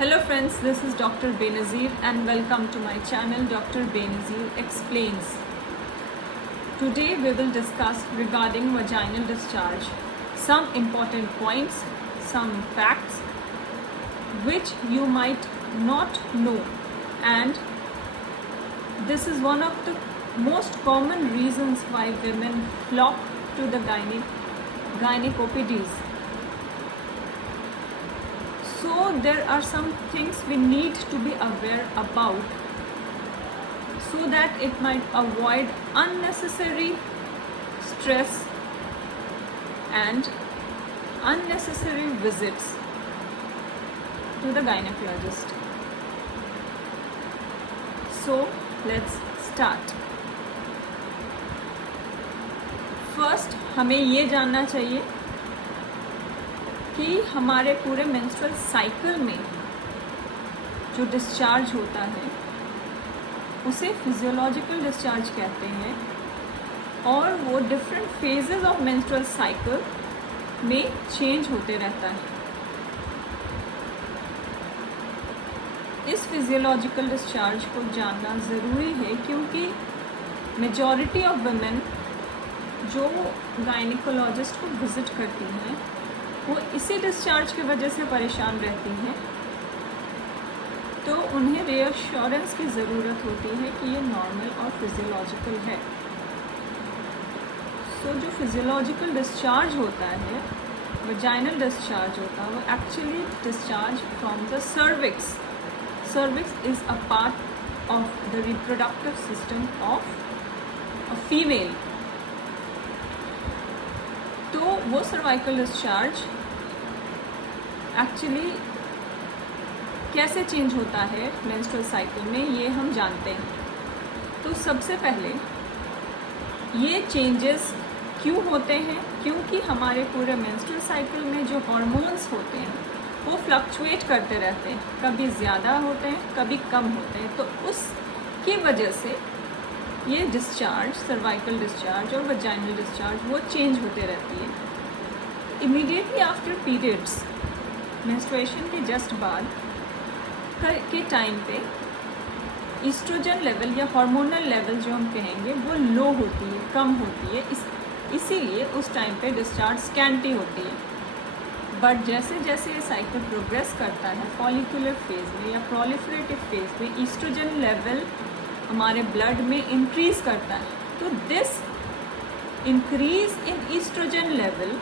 Hello friends, this is Dr. Benazir and welcome to my channel Dr. Benazir Explains. Today we will discuss regarding vaginal discharge, some important points, some facts which you might not know, and this is one of the most common reasons why women flock to the gynecopedes. So there are some things we need to be aware about so that it might avoid unnecessary stress and unnecessary visits to the gynecologist. So let's start. First हमें ये जानना चाहिए कि हमारे पूरे menstrual cycle में जो discharge होता है उसे फिजियोलॉजिकल डिस्चार्ज कहते हैं और वो different phases of menstrual cycle में चेंज होते रहता है. इस फिजियोलॉजिकल डिस्चार्ज को जानना ज़रूरी है क्योंकि मेजॉरिटी ऑफ वुमेन जो गायनिकोलॉजिस्ट को विज़िट करती हैं वो इसी डिस्चार्ज की वजह से परेशान रहती हैं, तो उन्हें रीअश्योरेंस की ज़रूरत होती है कि ये नॉर्मल और फिजियोलॉजिकल है. सो जो फिजियोलॉजिकल डिस्चार्ज होता है, वजाइनल डिस्चार्ज होता है, वो actually discharge from the cervix. Cervix is a part of the reproductive system of a female. तो वो सर्वाइकल डिस्चार्ज एक्चुअली कैसे चेंज होता है मेंस्ट्रुअल साइकिल में, ये हम जानते हैं. तो सबसे पहले ये चेंजेस क्यों होते हैं? क्योंकि हमारे पूरे मेंस्ट्रुअल साइकिल में जो हार्मोन्स होते हैं वो फ्लक्चुएट करते रहते हैं, कभी ज़्यादा होते हैं कभी कम होते हैं. तो उसकी वजह से ये डिस्चार्ज, सर्वाइकल डिस्चार्ज और वजाइनल डिस्चार्ज वो चेंज होते रहती है. इमीडिएटली आफ्टर पीरियड्स, मेंस्ट्रुएशन के जस्ट बाद के टाइम पे ईस्ट्रोजन लेवल या हार्मोनल लेवल जो हम कहेंगे वो लो होती है, कम होती है. इसीलिए उस टाइम पे डिस्चार्ज स्कैंटी होती है. बट जैसे जैसे ये साइकिल प्रोग्रेस करता है फॉलिकुलर फेज में या प्रोलिफरेटिव फेज में ईस्ट्रोजन लेवल हमारे ब्लड में इंक्रीज करता है. तो this increase in estrogen level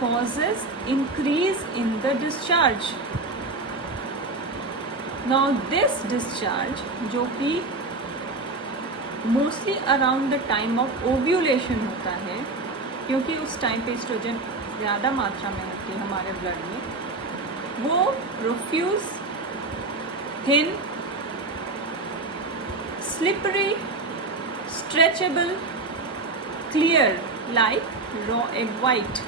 causes increase in the discharge. Now this discharge जो कि mostly around the time of ovulation होता है, क्योंकि उस टाइम पे एस्ट्रोजन ज़्यादा मात्रा में होती है हमारे ब्लड में, वो profuse, thin, slippery, stretchable, clear like raw egg white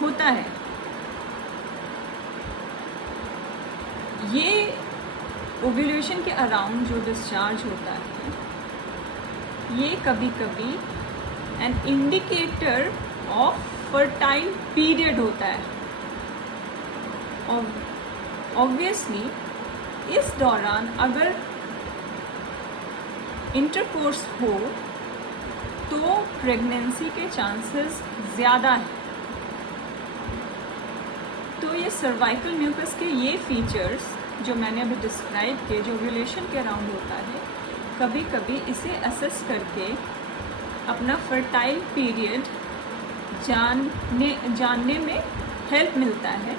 होता है. ये ओव्यूलेशन के अराउंड जो डिस्चार्ज होता है ये कभी कभी an indicator of fertile period होता है. ऑब्वियसली इस दौरान अगर इंटरकोर्स हो तो प्रेगनेंसी के चांसेस ज़्यादा हैं. तो ये सर्वाइकल म्यूकस के ये फीचर्स जो मैंने अभी डिस्क्राइब किए, जो ओव्यूलेशन के अराउंड होता है, कभी कभी इसे असेस करके अपना फर्टाइल पीरियड जानने में हेल्प मिलता है.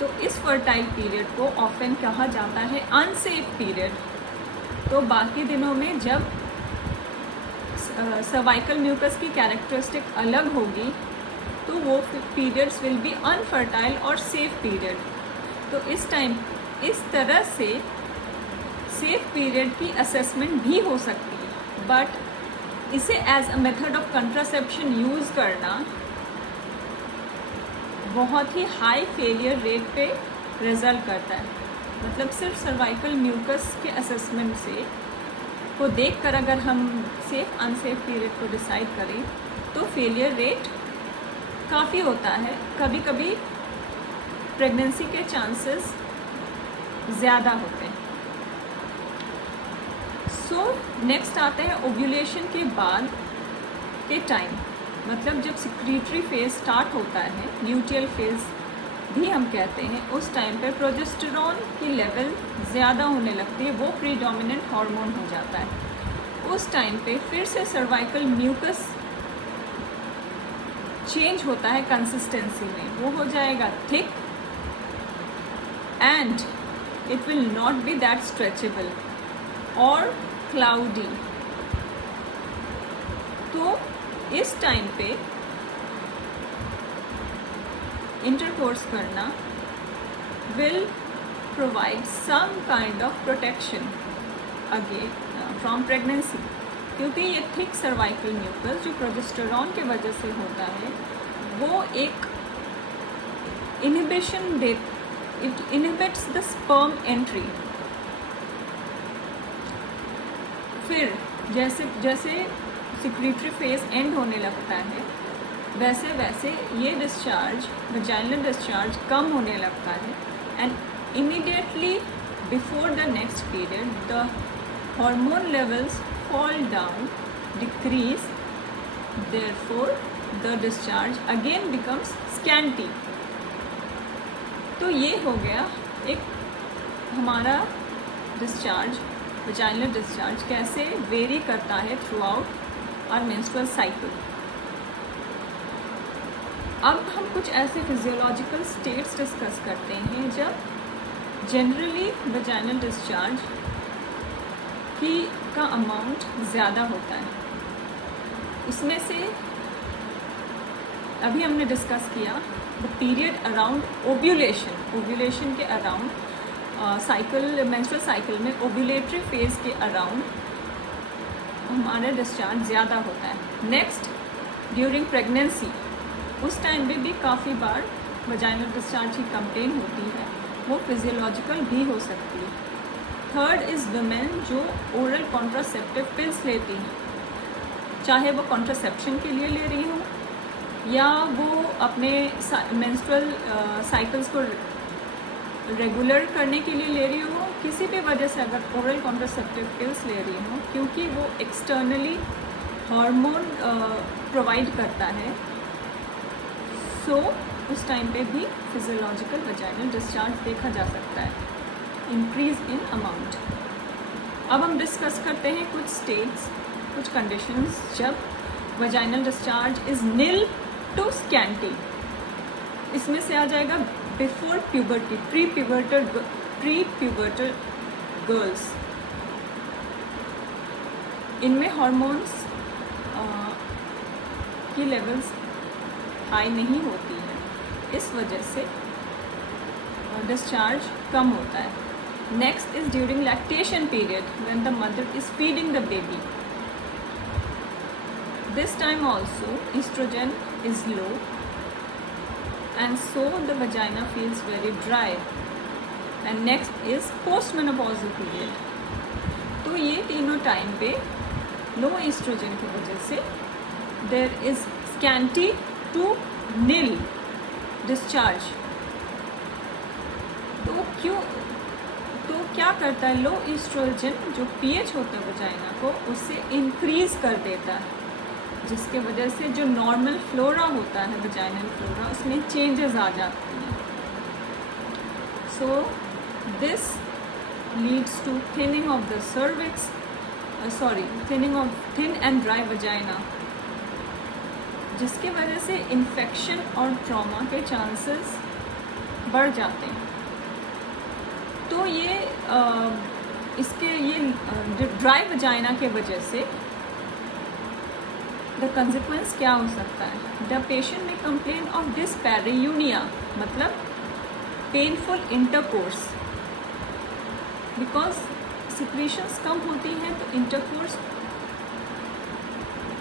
तो इस फर्टाइल पीरियड को ऑफन कहा जाता है अनसेफ पीरियड. तो बाकी दिनों में जब सर्वाइकल म्यूकस की कैरेक्टरिस्टिक अलग होगी तो वो पीरियड्स विल बी अनफर्टाइल और सेफ पीरियड. तो इस टाइम इस तरह से सेफ पीरियड की असेसमेंट भी हो सकती है, बट इसे as a method of contraception use करना बहुत ही हाई फेलियर रेट पे रिजल्ट करता है. मतलब सिर्फ सर्वाइकल म्यूकस के असेसमेंट से को देखकर अगर हम सेफ अनसेफ पीरियड को डिसाइड करें तो फेलियर रेट काफ़ी होता है. कभी कभी प्रेगनेंसी के चांसेस ज़्यादा होते हैं। सो नेक्स्ट आते हैं ओव्यूलेशन के बाद के टाइम, मतलब जब सिक्रीटरी फेज स्टार्ट होता है, ल्यूटियल फेज भी हम कहते हैं, उस टाइम पे प्रोजेस्टेरॉन की लेवल ज़्यादा होने लगती है, वो प्रीडोमिनेंट हार्मोन हो जाता है। उस टाइम पे फिर से सर्वाइकल म्यूकस चेंज होता है कंसिस्टेंसी में, वो हो जाएगा thick and it will not be that stretchable और क्लाउडी। तो इस टाइम पे इंटरकोर्स करना will provide some kind of protection again from pregnancy, क्योंकि ये थिक सर्वाइकल म्यूकस जो प्रोजेस्टेरॉन की वजह से होता है, वो एक इनहिबिशन दे, it inhibits the sperm entry. फिर जैसे जैसे सिक्रीटरी फेज एंड होने लगता है, वैसे वैसे ये डिस्चार्ज, वजाइनल डिस्चार्ज कम होने लगता है and immediately before the next period the hormone levels fall down, decrease, therefore the discharge again becomes scanty। तो ये हो गया एक हमारा डिस्चार्ज, वजाइनल डिस्चार्ज कैसे वेरी करता है throughout our menstrual cycle. अब हम कुछ ऐसे फिजियोलॉजिकल स्टेट्स डिस्कस करते हैं जब जनरली वजाइनल डिस्चार्ज की का अमाउंट ज़्यादा होता है। उसमें से अभी हमने डिस्कस किया the period around ovulation, ovulation के अराउंड साइकिल, मेंस्ट्रुअल साइकिल में ओव्यूलेटरी फेज के अराउंड हमारा डिस्चार्ज ज़्यादा होता है। नेक्स्ट ड्यूरिंग प्रेगनेंसी, उस टाइम पे भी काफ़ी बार वजाइनल डिस्चार्ज की कंप्लेन होती है, वो फिजियोलॉजिकल भी हो सकती है। थर्ड इज़ वुमेन जो ओरल कॉन्ट्रासेप्टिव पिल्स लेती हैं, चाहे वो कॉन्ट्रासेप्शन के लिए ले रही हो या वो अपने मेंस्ट्रुअल साइकिल्स को रेगुलर करने के लिए ले रही हो, किसी भी वजह से अगर ओरल कॉन्ट्रासेप्टिव पिल्स ले रही हो, क्योंकि वो एक्सटर्नली हार्मोन प्रोवाइड करता है, सो उस टाइम पे भी फिजियोलॉजिकल वजाइनल डिस्चार्ज देखा जा सकता है, इंक्रीज इन अमाउंट। अब हम डिस्कस करते हैं कुछ स्टेट्स, कुछ कंडीशंस जब vaginal discharge is nil to scanty. इसमें से आ जाएगा before puberty, pre pubertal girls, इनमें हार्मोन्स की लेवल्स हाई नहीं होती है, इस वजह से डिस्चार्ज कम होता है। Next is during lactation period when the mother is feeding the baby, this time also estrogen is low and so the vagina feels very dry। and next is postmenopausal period, तो ये तीनों time पे लो oestrogen की वजह से there is scanty to nil discharge। तो क्या करता है, लो एस्ट्रोजन जो पीएच होता है वजाइना को उससे इंक्रीज कर देता है, जिसके वजह से जो नॉर्मल फ्लोरा होता है वजाइनल फ्लोरा उसमें चेंजेस आ जाती हैं। So this leads to thinning of the cervix, thin and dry vagina, जिसके वजह से इन्फेक्शन और ट्रॉमा के चांसेस बढ़ जाते हैं। तो ये ड्राई वजाइना के वजह से द कंसिक्वेंस क्या हो सकता है, द पेशेंट में कंप्लेन ऑफ डिस्पैरियूनिया, मतलब पेनफुल इंटरकोर्स, बिकॉज सिक्रीशंस कम होती हैं तो इंटरकोर्स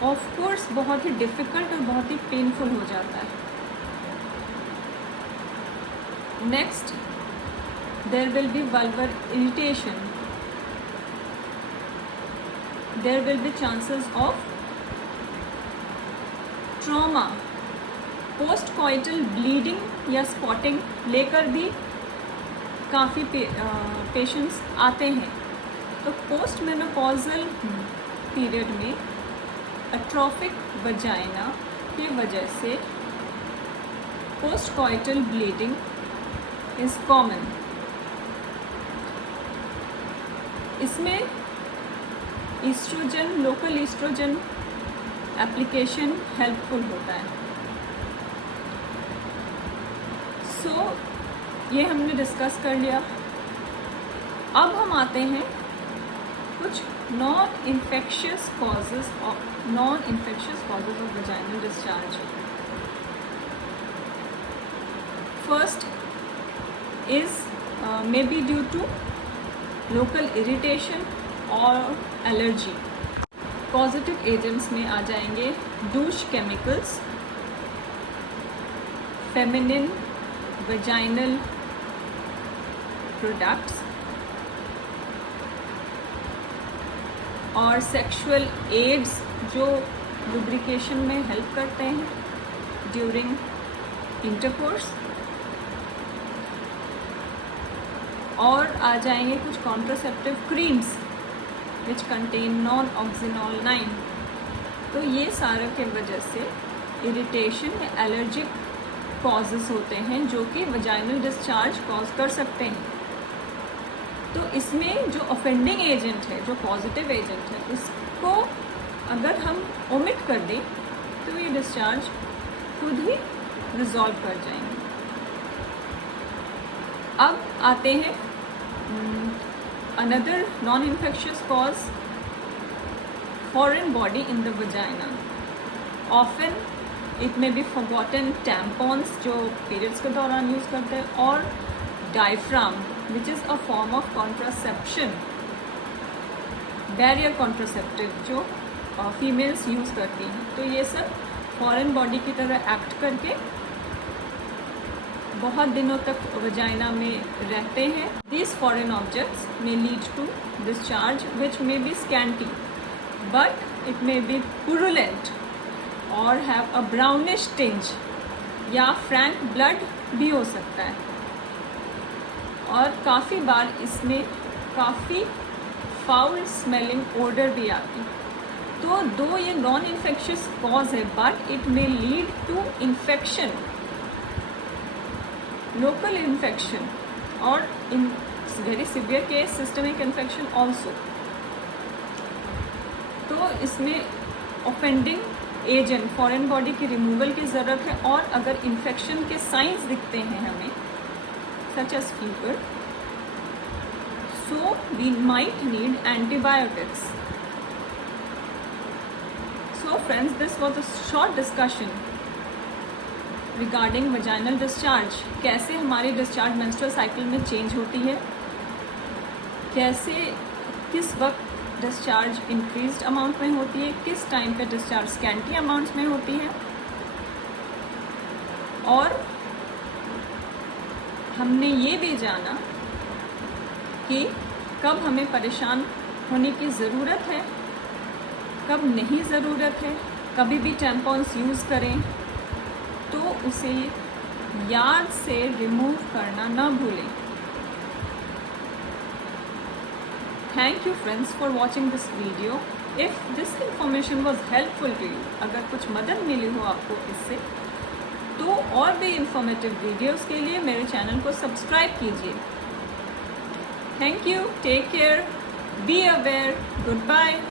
ऑफ कोर्स बहुत ही डिफ़िकल्ट और बहुत ही पेनफुल हो जाता है। Next there will be vulvar irritation, there will be chances of trauma post coital bleeding या स्पॉटिंग लेकर भी काफ़ी पेशेंट्स आते हैं। तो पोस्ट मेनोपॉजल पीरियड में एट्रोफिक वजाइना की वजह से post coital bleeding is common. इसमें oestrogen, local oestrogen application helpful होता है। सो ये हमने डिस्कस कर लिया। अब हम आते हैं कुछ non infectious causes of vaginal discharge. First is may be due to local irritation और एलर्जी। पॉजिटिव एजेंट्स में आ जाएंगे douche chemicals, feminine vaginal products और सेक्सुअल एड्स जो लुब्रिकेशन में हेल्प करते हैं ड्यूरिंग इंटरकोर्स। और आ जाएंगे कुछ contraceptive creams which contain nonoxynol 9। तो ये सारे के वजह से इरिटेशन या एलर्जिक कॉजेज़ होते हैं जो कि वजाइनल डिस्चार्ज कॉज कर सकते हैं। तो इसमें जो ऑफेंडिंग एजेंट है, जो पॉजिटिव एजेंट है, इसको अगर हम ओमिट कर दें तो ये डिस्चार्ज खुद ही रिजॉल्व कर जाएंगे। अब आते हैं another non-infectious cause, foreign body in the vagina. Often it may be forgotten tampons जो periods के दौरान यूज़ करते हैं, और diaphragm which is a form of contraception, barrier contraceptive जो females यूज़ करती हैं। तो ये सब foreign body की तरह act करके बहुत दिनों तक वजाइना में रहते हैं। These foreign objects may lead to discharge which may be scanty, but it may be purulent or have a brownish tinge, या frank blood भी हो सकता है। और काफ़ी बार इसमें काफ़ी फाउल स्मेलिंग ओडर भी आती। तो दो ये नॉन इन्फेक्शियस कॉज है, but it may lead to infection, local infection, और in very severe case systemic infection also. तो इसमें ऑफेंडिंग एजेंट फॉरेन बॉडी की रिमूवल की ज़रूरत है। और अगर इन्फेक्शन के साइंस दिखते हैं हमें such as fever, so we might need antibiotics. So friends, this was a short discussion regarding vaginal discharge. कैसे हमारी डिस्चार्ज मेंस्ट्रुअल साइकिल में चेंज होती है, कैसे किस वक्त डिस्चार्ज इंक्रीज्ड अमाउंट में होती है, किस टाइम पे डिस्चार्ज स्कैंटी अमाउंट्स में होती है, और हमने ये भी जाना कि कब हमें परेशान होने की ज़रूरत है, कब नहीं ज़रूरत है। कभी भी टैम्पॉन्स यूज़ करें तो उसे याद से रिमूव करना ना भूलें। Thank you friends for watching this video. If this information was helpful to you, अगर कुछ मदद मिली हो आपको इससे, तो और भी इंफॉर्मेटिव वीडियोस के लिए मेरे चैनल को सब्सक्राइब कीजिए। Thank you, take care, be aware, good bye.